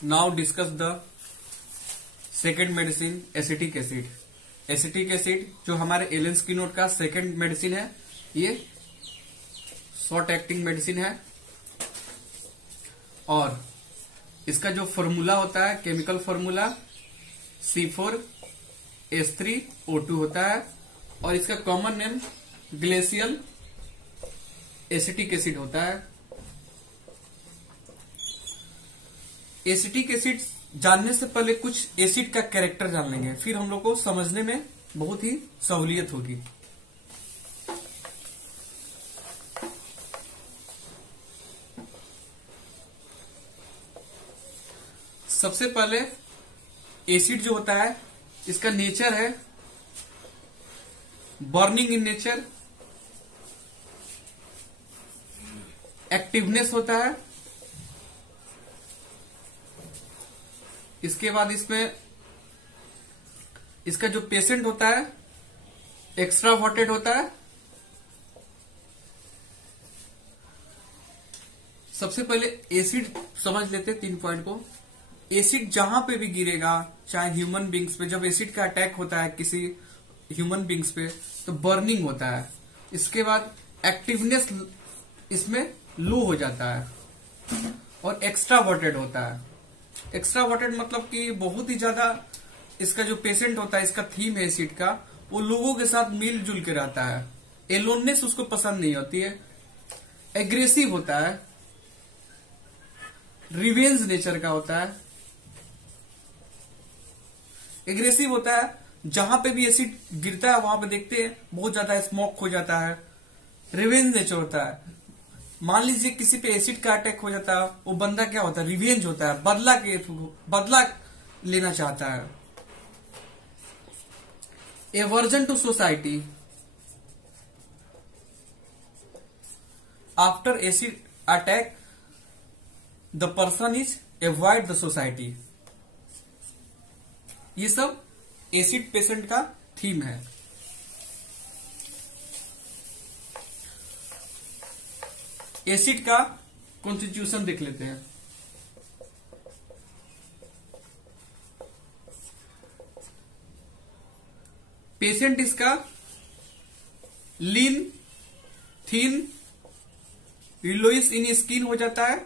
Now discuss the second medicine acetic acid. Acetic acid जो हमारे Allen का second medicine है, ये शॉर्ट एक्टिंग मेडिसिन है और इसका जो फॉर्मूला होता है, केमिकल फॉर्मूला C4H3O2 होता है और इसका common name glacial acetic acid होता है। एसिटिक एसिड जानने से पहले कुछ एसिड का कैरेक्टर जान लेंगे, फिर हम लोग को समझने में बहुत ही सहूलियत होगी। सबसे पहले एसिड जो होता है, इसका नेचर है बर्निंग इन नेचर, एक्टिवनेस होता है। इसके बाद इसमें इसका जो पेशेंट होता है एक्स्ट्रावर्टेड होता है। सबसे पहले एसिड समझ लेते हैं 3 पॉइंट को। एसिड जहां पे भी गिरेगा, चाहे ह्यूमन बींग्स पे, जब एसिड का अटैक होता है किसी ह्यूमन बींग्स पे तो बर्निंग होता है। इसके बाद एक्टिवनेस इसमें लो हो जाता है और एक्स्ट्रावर्टेड होता है। एक्स्ट्रावर्टेड मतलब कि बहुत ही ज्यादा इसका जो पेशेंट होता है, इसका थीम है एसिड का, वो लोगों के साथ मिलजुल के रहता है। एलोननेस उसको पसंद नहीं होती है। एग्रेसिव होता है, रिवेंज नेचर का होता है। एग्रेसिव होता है, जहां पे भी एसिड गिरता है वहां पे देखते हैं बहुत ज्यादा स्मोक हो जाता है। रिवेंज नेचर होता है, मान लीजिए किसी पे एसिड का अटैक हो जाता है, वो बंदा क्या होता है, रिवेंज होता है, बदला लेना चाहता है। Aversion to society, after acid attack the person is avoid the society. ये सब एसिड पेशेंट का थीम है। एसिड का कॉन्स्टिट्यूशन देख लेते हैं। पेशेंट इसका लीन, थीन, रिलोइस इन स्किन हो जाता है,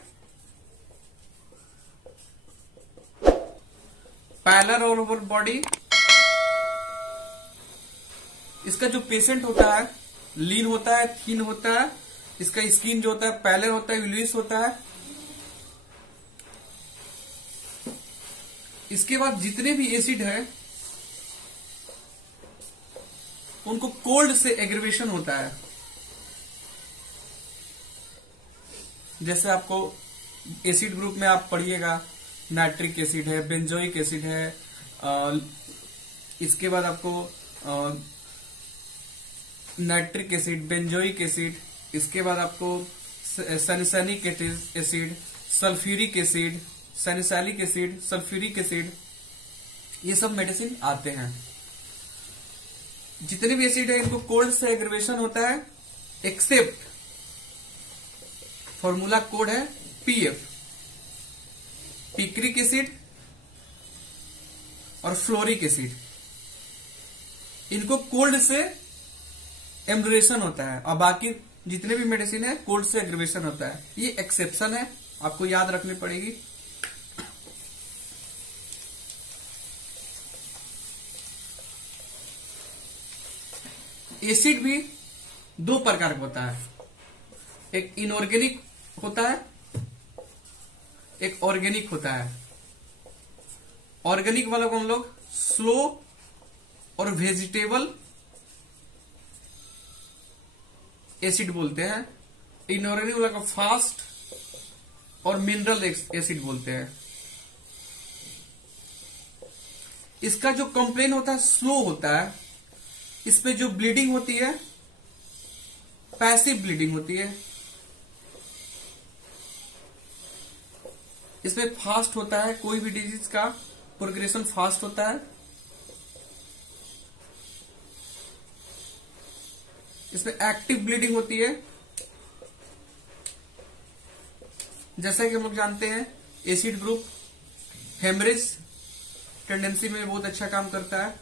पैलर ऑल ओवर बॉडी। इसका जो पेशेंट होता है लीन होता है, थीन होता है, इसका स्किन जो होता है पैलर होता है, विलुइस होता है। इसके बाद जितने भी एसिड है उनको कोल्ड से एग्रीवेशन होता है। जैसे आपको एसिड ग्रुप में आप पढ़िएगा, नाइट्रिक एसिड है, बेंजोइक एसिड है, इसके बाद आपको नाइट्रिक एसिड, बेंजोइक एसिड, इसके बाद आपको salicylic acid, sulphuric acid, salicylic acid, sulphuric acid, ये सब मेडिसिन आते हैं। जितने भी एसिड है इनको कोल्ड से एग्रीवेशन होता है, एक्सेप्ट फॉर्मूला कोड है पीएफ, पिक्रिक एसिड और फ्लोरिक एसिड। इनको कोल्ड से एम्ब्रेशन होता है और बाकी जितने भी मेडिसिन है कोल्ड से एग्रीवेशन होता है। ये एक्सेप्शन है, आपको याद रखनी पड़ेगी। एसिड भी 2 प्रकार का होता है, एक इनऑर्गेनिक होता है, एक ऑर्गेनिक होता है। ऑर्गेनिक वालों को हम लोग स्लो और वेजिटेबल एसिड बोलते हैं। इनऑर्गेनिक वाला को फास्ट और मिनरल एसिड बोलते हैं। इसका जो कंप्लेन होता है स्लो होता है। इसमें जो ब्लीडिंग होती है पैसिव ब्लीडिंग होती है। इसमें फास्ट होता है, कोई भी डिजीज का प्रोग्रेशन फास्ट होता है। इसमें एक्टिव ब्लीडिंग होती है। जैसा कि हम लोग जानते हैं एसिड ग्रुप हेमरेज टेंडेंसी में बहुत अच्छा काम करता है।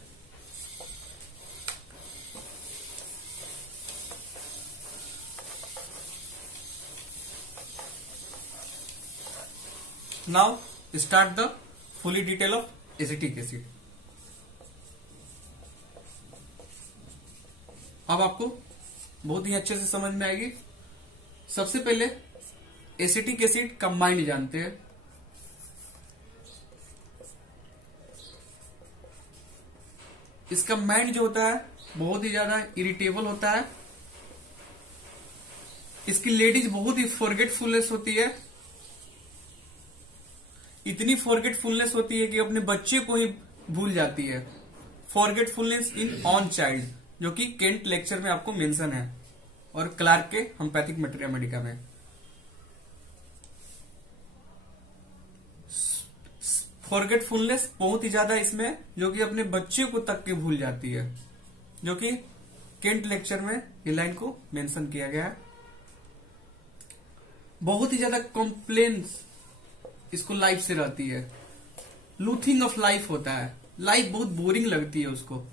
Now start the fully detail of acetic acid. अब आपको बहुत ही अच्छे से समझ में आएगी। सबसे पहले एसिटिक एसिड का माइंड जानते हैं। इसका माइंड जो होता है बहुत ही ज्यादा इरिटेबल होता है। इसकी लेडीज बहुत ही फॉरगेटफुलनेस होती है। इतनी फॉरगेटफुलनेस होती है कि अपने बच्चे को ही भूल जाती है। फॉरगेटफुलनेस इन ऑन चाइल्ड, जो कि केंट लेक्चर में आपको मेंशन है और क्लार्क के होम्योपैथिक मटेरिया मेडिका में। फॉरगेटफुलनेस बहुत ही ज्यादा इसमें, जो कि अपने बच्चे को तक के भूल जाती है, जो कि केंट लेक्चर में ये लाइन को मेंशन किया गया है। बहुत ही ज्यादा कॉम्प्लेन्स इसको लाइफ से रहती है। लूथिंग ऑफ लाइफ होता है, लाइफ बहुत बोरिंग लगती है उसको।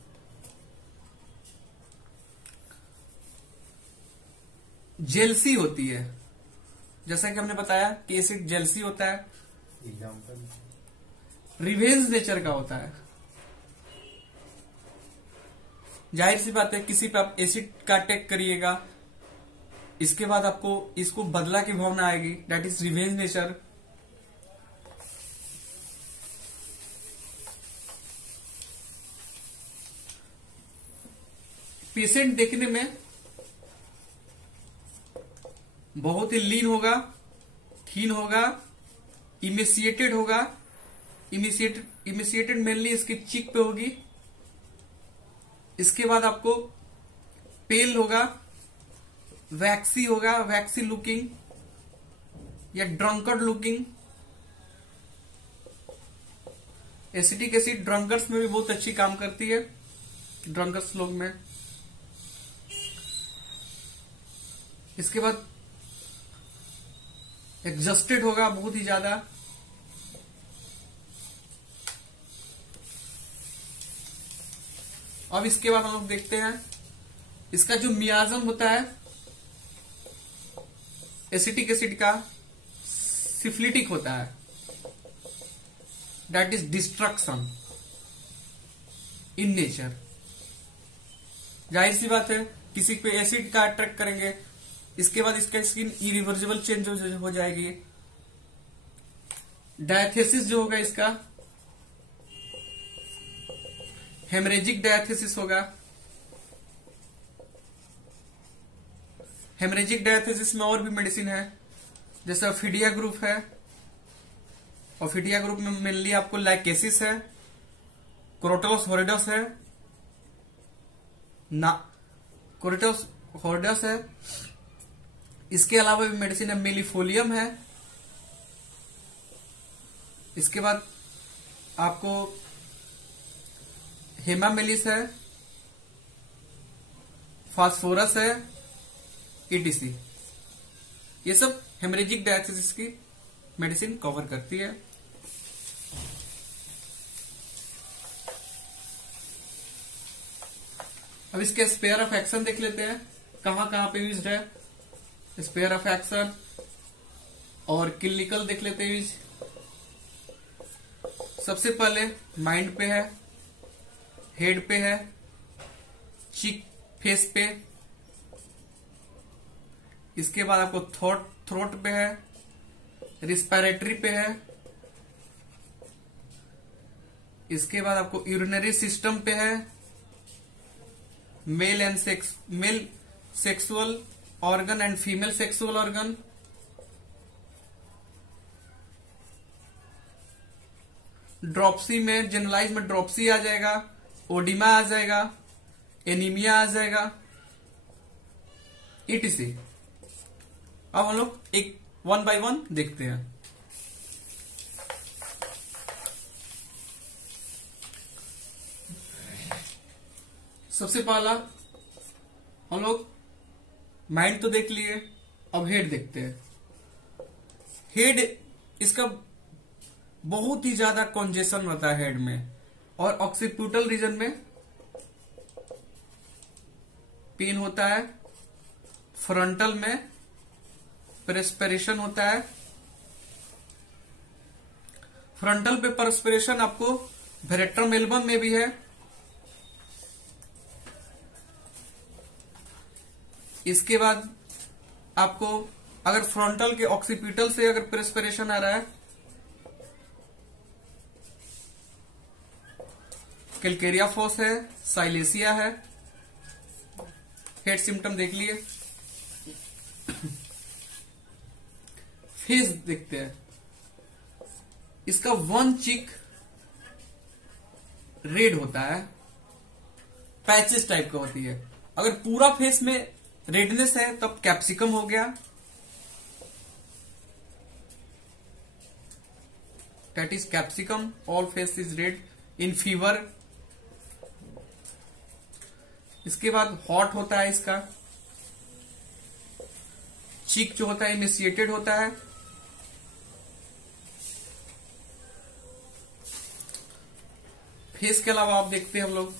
जेलसी होती है, जैसा कि हमने बताया कि एसिड जेलसी होता है। एग्जाम्पल रिवेंज नेचर का होता है। जाहिर सी बात है, किसी पे आप एसिड का अटैक करिएगा, इसके बाद आपको इसको बदला की भावना आएगी, that is revenge nature. Patient देखने में बहुत ही लीन होगा, थीन होगा, इमेसिएटेड होगा। इमेसिएटेड मेनली इसकी चीक पे होगी। इसके बाद आपको पेल होगा, वैक्सी होगा, वैक्सी लुकिंग या drunkard looking. Acetic acid drunkards में भी बहुत अच्छी काम करती है, ड्रंकर्स लोग में। इसके बाद एग्जस्टेड होगा बहुत ही ज्यादा। अब इसके बाद हम लोग देखते हैं इसका जो मियाजम होता है एसिटिक एसिड का, सिफिलिटिक होता है, that is destruction in nature. जाहिर सी बात है, किसी पे एसिड का अट्रैक्ट करेंगे, इसके बाद इसका स्किन इरिवर्सिबल चेंज हो जाएगी। डायथेसिस जो होगा इसका, हेमरेजिक डायथेसिस होगा। हेमरेजिक डायथेसिस में और भी मेडिसिन है, जैसे ओफिडिया ग्रुप है। ओफिडिया ग्रुप में मेनली आपको लाइकेसिस है, क्रोटोलस हॉरिडस है, क्रोटोलस हॉरिडस है। इसके अलावा भी मेडिसिन है, मेलिफोलियम है। इसके बाद आपको हेमामेलिस है, फास्फोरस है, ईटीसी। ये सब हेमरेजिक डायथेसिस की मेडिसिन कवर करती है। अब इसके स्पेयर ऑफ एक्शन देख लेते हैं, कहां कहां पे यूज है स्पेयर ऑफ एक्शन। और क्लिनिकल देख लेते हैं यूज। सबसे पहले माइंड पे है, हेड पे है, चीक फेस पे। इसके बाद आपको थ्रोट पे है, रिस्पिरेटरी पे है। इसके बाद आपको यूरिनरी सिस्टम पे है, male sexual organ and female sexual organ. Dropsy में, जनरलाइज में ड्रॉप्सी आ जाएगा, ओडिमा आ जाएगा, एनीमिया आ जाएगा, ईटीसी। अब हम लोग एक वन बाय वन देखते हैं। सबसे पहला हम लोग माइंड तो देख लिए, अब हेड देखते हैं। हेड इसका बहुत ही ज्यादा कॉन्जेशन होता है हेड में, और ऑक्सीपिटल रीजन में पेन होता है, फ्रंटल में प्रेस्पिरेशन होता है। फ्रंटल पे पर्सपिरेशन आपको वेरेट्रम एल्बम में भी है। इसके बाद आपको अगर फ्रंटल के ऑक्सीपिटल से अगर प्रेस्पिरेशन आ रहा है, कैलकेरिया फॉस है, साइलेसिया है। हेड सिम्टम देख लिए। फेस देखते हैं। इसका वन चिक रेड होता है, पैचेस टाइप का होती है। अगर पूरा फेस में रेडनेस है तब कैप्सिकम हो गया, that is capsicum. All face is red in fever. इसके बाद हॉट होता है इसका। चीक जो होता है इनिशिएटेड होता है। फेस के अलावा आप देखते हैं हम लोग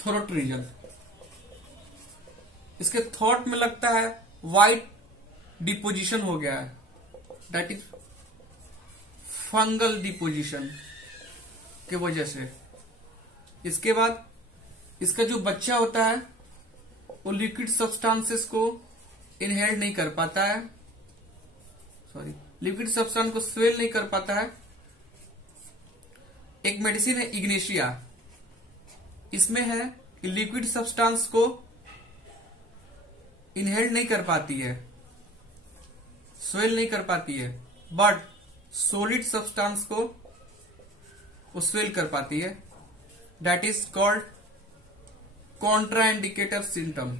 थ्रोट रीजन। इसके थ्रोट में लगता है वाइट डिपोजिशन हो गया है, दैट इज फंगल डिपोजिशन के वजह से। इसके बाद इसका जो बच्चा होता है वो लिक्विड सब्सटेंसेस को इनहेल नहीं कर पाता है, सॉरी लिक्विड सब्सटेंस को स्वेल नहीं कर पाता है। एक मेडिसिन है इग्नेशिया, इसमें है कि लिक्विड सब्सटेंस को इनहेल नहीं कर पाती है, स्वेल नहीं कर पाती है, बट सॉलिड सब्सटेंस को वो स्वेल कर पाती है। That is called contraindicator symptom.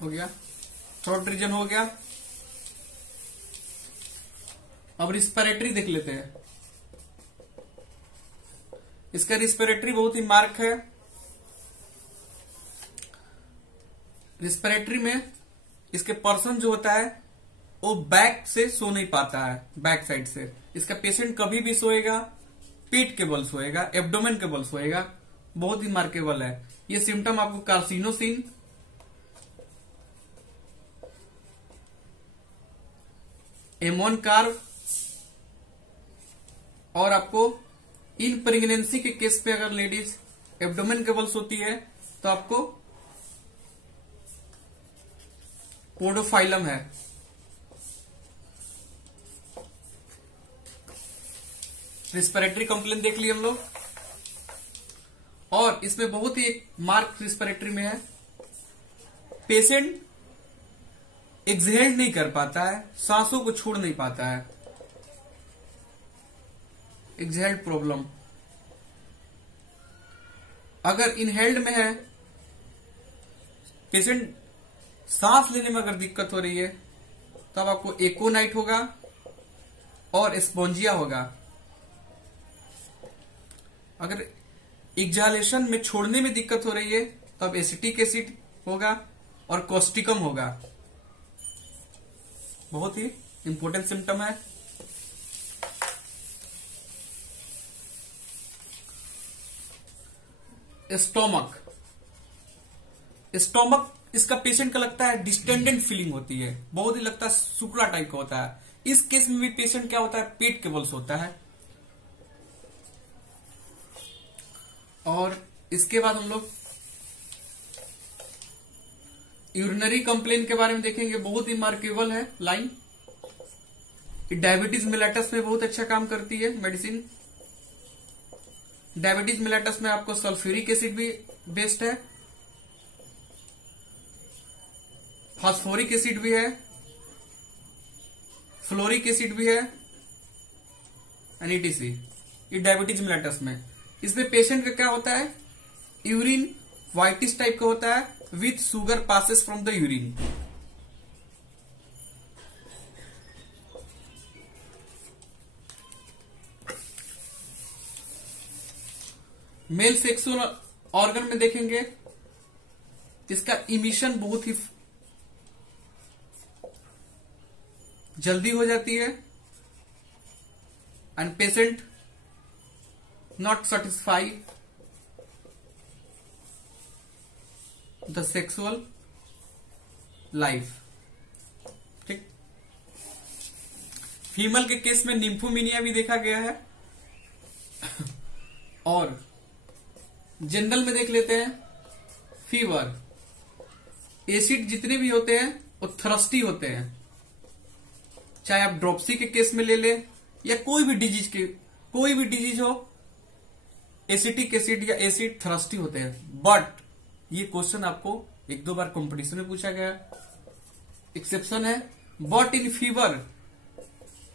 हो गया, थ्रोट रीजन हो गया। अब रिस्पिरेटरी देख लेते हैं। इसका रिस्पिरेटरी बहुत ही मार्क है। रिस्पिरेटरी में इसके पर्सन जो होता है वो बैक से सो नहीं पाता है, बैक साइड से। इसका पेशेंट कभी भी सोएगा पीठ के बल सोएगा, एब्डोमेन के बल सोएगा, बहुत ही मार्केबल है। ये सिम्टम आपको कार्सिनोसिन, एमोन कार्व और आपको इन प्रेगनेंसी के केस पे अगर लेडीज एब्डोमेन के बल सोती है तो आपको पोडोफाइलम है। रिस्पिरेटरी कंप्लेन देख लिए हम लोग। और इसमें बहुत ही एक मार्क रिस्पिरेटरी में है, पेशेंट एक्सहेल नहीं कर पाता है, सांसों को छोड़ नहीं पाता है, एक्सहेल प्रॉब्लम। अगर इनहेल्ड में है, पेशेंट सांस लेने में अगर दिक्कत हो रही है तब आपको एकोनाइट होगा और स्पोंजिया होगा। अगर एक्सहालेशन में छोड़ने में दिक्कत हो रही है तब एसिटिक एसिड होगा और कॉस्टिकम होगा। बहुत ही इंपॉर्टेंट सिम्टम है। स्टोमक, स्टोमक इसका पेशेंट का लगता है डिस्टेंडेंट फीलिंग होती है, बहुत ही लगता है शुक्ला टाइप का होता है। इस केस में भी पेशेंट क्या होता है, पेट के बल सोता है। और इसके बाद हम लोग यूरिनरी कंप्लेन के बारे में देखेंगे, बहुत ही मार्केबल है लाइन। डायबिटीज मिलेटस में बहुत अच्छा काम करती है मेडिसिन। डायबिटीज मिलेटस में आपको सल्फ्यूरिक एसिड भी बेस्ट है, फास्फोरिक एसिड भी है, फ्लोरिक एसिड भी है, एनईटीसी। ये डायबिटीज मिलेटस में। इसमें पेशेंट का क्या होता है, यूरिन व्हाइटिश टाइप का होता है with sugar passes from the urine. Male sexual organ में देखेंगे इसका इमिशन बहुत ही जल्दी हो जाती है and patient not satisfy the sexual life. ठीक, फीमेल के केस में निम्फोमिनिया भी देखा गया है। और जनरल में देख लेते हैं फीवर। एसिड जितने भी होते हैं वो थ्रस्टी होते हैं, चाहे आप ड्रॉप्सी के केस में ले ले या कोई भी डिजीज हो, एसिटिक एसिड या एसिड थ्रस्टी होते हैं। बट ये क्वेश्चन आपको एक दो बार कंपटीशन में पूछा गया, एक्सेप्शन है, बट इन फीवर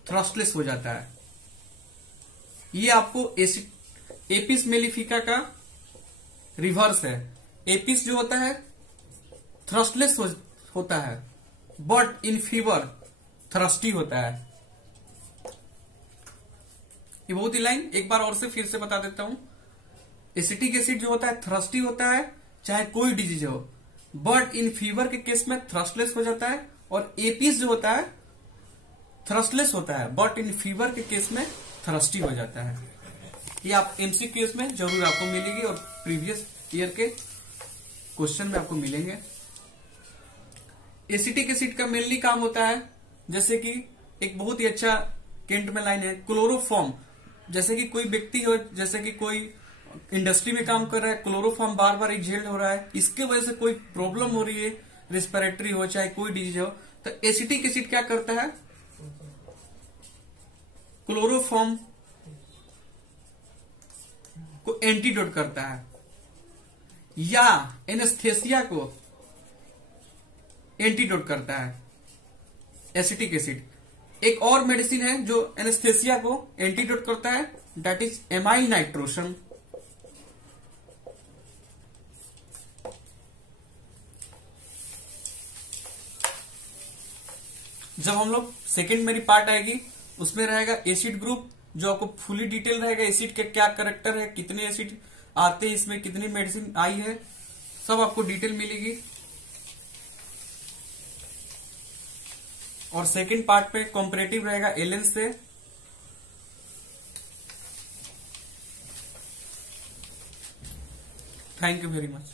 थ्रस्टलेस हो जाता है। ये आपको एपिस मेलिफिका का रिवर्स है। एपिस जो होता है थ्रस्टलेस होता है, बट इन फीवर थ्रस्टी होता है। ये बहुत ही लाइन एक बार और से फिर से बता देता हूं। एसिटिक एसिड जो होता है थ्रस्टी होता है, चाहे कोई डिजीज हो, बट इन फीवर के केस में थ्रस्टलेस हो जाता है। और एपिस जो होता है थ्रस्टलेस होता है, बट इन फीवर के केस में थ्रस्टी हो जाता है। ये आप एमसीक्यूज में जरूर आपको मिलेगी और प्रीवियस ईयर के क्वेश्चन में आपको मिलेंगे। एसिटिक एसिड का मेनली काम होता है, जैसे कि एक बहुत ही अच्छा केंट में लाइन है, क्लोरोफॉर्म। जैसे कि कोई व्यक्ति हो, जैसे कि कोई इंडस्ट्री में काम कर रहा है, क्लोरोफॉर्म बार बार एक्सहेल हो रहा है, इसके वजह से कोई प्रॉब्लम हो रही है, रेस्पिरेटरी हो चाहे कोई डिजीज हो, तो एसिटिक एसिड क्या करता है, क्लोरोफॉर्म को एंटीडोट करता है, या एनेस्थेसिया को एंटीडोट करता है एसिटिक एसिड। एक और मेडिसिन है जो एनेस्थेसिया को एंटीडोट करता है, दैट इज एमाइल नाइट्रोसन। जब हम लोग सेकेंड मेरी पार्ट आएगी उसमें रहेगा एसिड ग्रुप, जो आपको फुली डिटेल रहेगा, एसिड के क्या करेक्टर है, कितने एसिड आते हैं, इसमें कितनी मेडिसिन आई है, सब आपको डिटेल मिलेगी। और सेकंड पार्ट पे कॉम्परेटिव रहेगा एलेन से। Thank you very much.